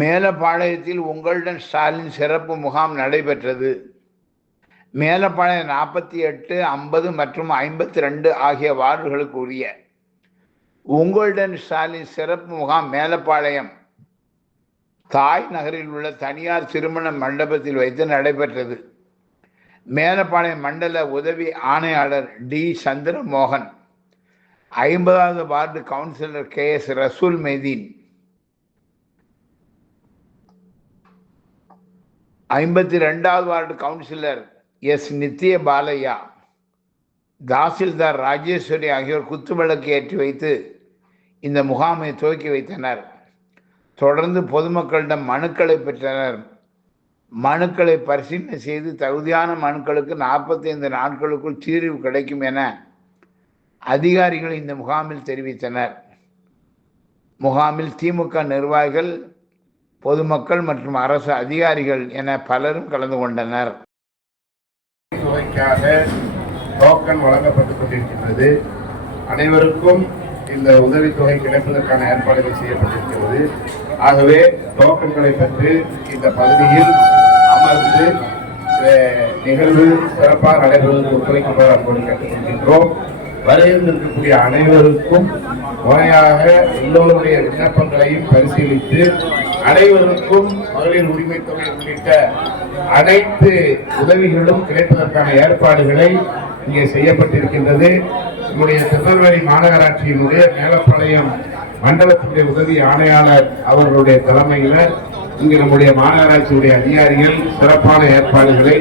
மேலப்பாளையத்தில் உங்களுடன் ஸ்டாலின் சிறப்பு முகாம் நடைபெற்றது. மேலப்பாளையம் 48, 50 மற்றும் 52 ஆகிய வார்டுகளுக்கு உரிய உங்களுடன் ஸ்டாலின் சிறப்பு முகாம் மேலப்பாளையம் தாய் நகரில் உள்ள தனியார் திருமண மண்டபத்தில் வைத்து நடைபெற்றது. மேலப்பாளையம் மண்டல உதவி ஆணையாளர் டி சந்திரமோகன், 50வது ward councillor KS Rasool Meideen, 52வது ward councillor S Nithya Balaiah, tahsildar Rajeswari ஆகியோர் குத்துவிளக்கு ஏற்றி வைத்து இந்த முகாமை துவக்கி வைத்தனர். தொடர்ந்து பொதுமக்களிடம் மனுக்களை பெற்றனர். மனுக்களை பரிசீலனை செய்து தகுதியான மனுக்களுக்கு 45 நாட்களுக்குள் தீர்வு கிடைக்கும் என அதிகாரிகள் இந்த முகாமில் தெரிவித்தனர். முகாமில் திமுக நிர்வாகிகள், பொதுமக்கள் மற்றும் அரசு அதிகாரிகள் என பலரும் கலந்து கொண்டனர். டோக்கன் வழங்கப்பட்டுக் கொண்டிருக்கின்றது. அனைவருக்கும் இந்த உதவித்தொகை கிடைப்பதற்கான ஏற்பாடுகள் செய்யப்பட்டிருக்கிறது. ஆகவே டோக்கன்களை பெற்று இந்த பகுதியில் அமர்ந்து நிகழ்வு சிறப்பாக நடைபெறுவதற்கு ஒத்துழைக்குமாறு அன்போடு கேட்டுக்கொள்கின்றோம். வரையிருந்திருக்கக்கூடிய அனைவருக்கும் முறையாக எல்லோருடைய விண்ணப்பங்களையும் பரிசீலித்து அனைவருக்கும் மகளிர் உரிமை தொகை உள்ளிட்ட அனைத்து உதவிகளும் கிடைப்பதற்கான ஏற்பாடுகளை இங்கே செய்யப்பட்டிருக்கின்றது. நம்முடைய திருநெல்வேலி மாநகராட்சியினுடைய மேலப்பாளையம் மண்டலத்தினுடைய உதவி ஆணையாளர் அவர்களுடைய தலைமையில் இங்கு நம்முடைய மாநகராட்சியுடைய அதிகாரிகள் சிறப்பான ஏற்பாடுகளை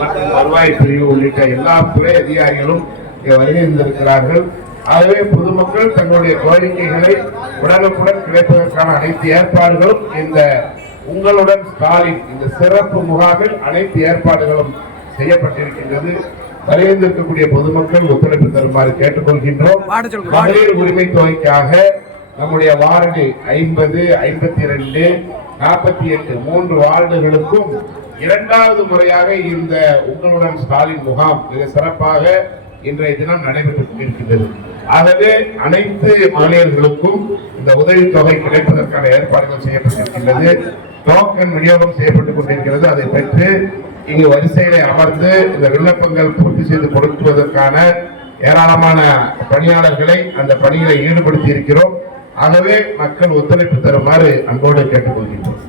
மற்றும் வருவாய் பிரிவு உள்ளிட்ட எல்லா துறை அதிகாரிகளும் இங்கே வருகின்றிருக்கிறார்கள். ஆகவே பொதுமக்கள் தங்களுடைய கோரிக்கைகளை உடனுக்குடன் கிடைப்பதற்கான அனைத்து ஏற்பாடுகளும் இந்த உங்களுடன் ஸ்டாலின் இந்த சிறப்பு முகாமில் அனைத்து ஏற்பாடுகளும் செய்யப்பட்டிருக்கின்றது. வருகின்றிருக்கக்கூடிய பொதுமக்கள் ஒத்துழைப்பு தருமாறு கேட்டுக்கொள்கின்றோம். மகளிர் உரிமை தொகைக்காக நம்முடைய வார்டு 50, 52, 48 3 வார்டுகளுக்கும் 2வது முறையாக இந்த உங்களுடன் ஸ்டாலின் முகாம் மிக சிறப்பாக இன்றைய தினம் நடைபெற்றுக் கொண்டிருக்கின்றது. ஆகவே அனைத்து மகளிர்களுக்கும் இந்த உதவித்தொகை கிடைப்பதற்கான ஏற்பாடுகள் செய்யப்பட்டிருக்கின்றது. டோக்கன் விநியோகம் செய்யப்பட்டுக் கொண்டிருக்கிறது. அதை பெற்று இங்கு வரிசையிலே அமர்ந்து இந்த விண்ணப்பங்கள் பூர்த்தி செய்து கொடுப்பதற்கான ஏராளமான பணியாளர்களை அந்த பணிகளை ஈடுபடுத்தி இருக்கிறோம். ஆகவே மக்கள் ஒத்துழைப்பு தருமாறு அன்போடு கேட்டுக்கொள்கின்றோம்.